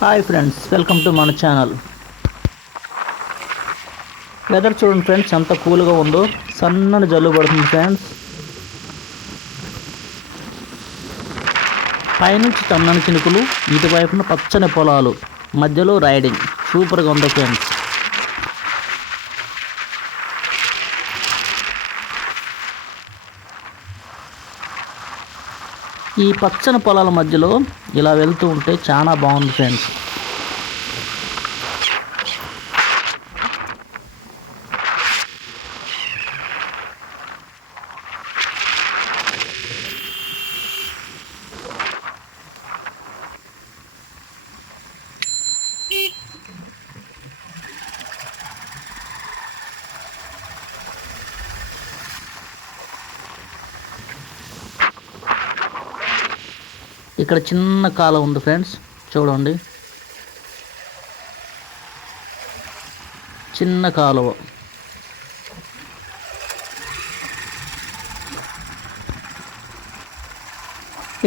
Hi friends welcome to మన channel weather చూడండి friends ఎంత కూల్గా ఉందో. సన్నని జల్లు పడుతుంది ఫ్రెండ్స్ పైనుంచి తన్నని చినుకులు ఇటువైపున పచ్చని పొలాలు మధ్యలో రైడింగ్ సూపర్గా ఉంది ఫ్రెండ్స్ ఈ పచ్చని పొలాల మధ్యలో ఇలా వెళ్తూ ఉంటే చాలా బాగుంది ఫ్రెండ్స్. ఇక్కడ చిన్న కాలం ఉంది ఫ్రెండ్స్. చూడండి. చిన్న కాలువ.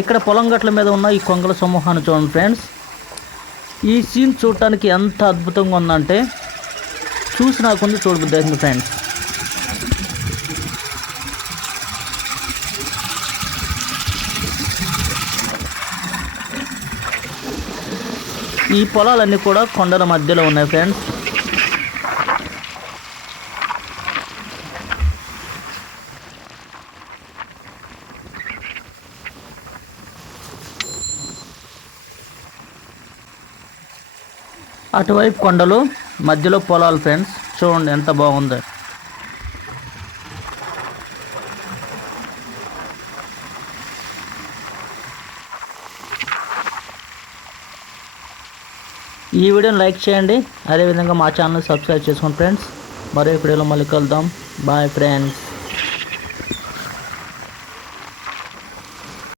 ఇక్కడ పొలం గట్ల మీద ఉన్న ఈ కొంగల సమూహాన్ని చూడండి ఫ్రెండ్స్. ఈ సీన్ చూడటానికి ఎంత అద్భుతంగా ఉందంటే చూసి నాకుంది చూడబుద్ధి ఫ్రెండ్స్. ఈ పొలాలన్నీ కూడా కొండల మధ్యలో ఉన్నాయి ఫ్రెండ్స్ అటువైపు కొండలు మధ్యలో పొలాలు ఫ్రెండ్స్ చూడండి ఎంత బాగుందో. ఈ వీడియోని లైక్ చేయండి. అదేవిధంగా మా ఛానల్ సబ్స్క్రైబ్ చేసుకోండి ఫ్రెండ్స్. మరో వీడియోలో మళ్ళీ కలుద్దాం. Bye friends.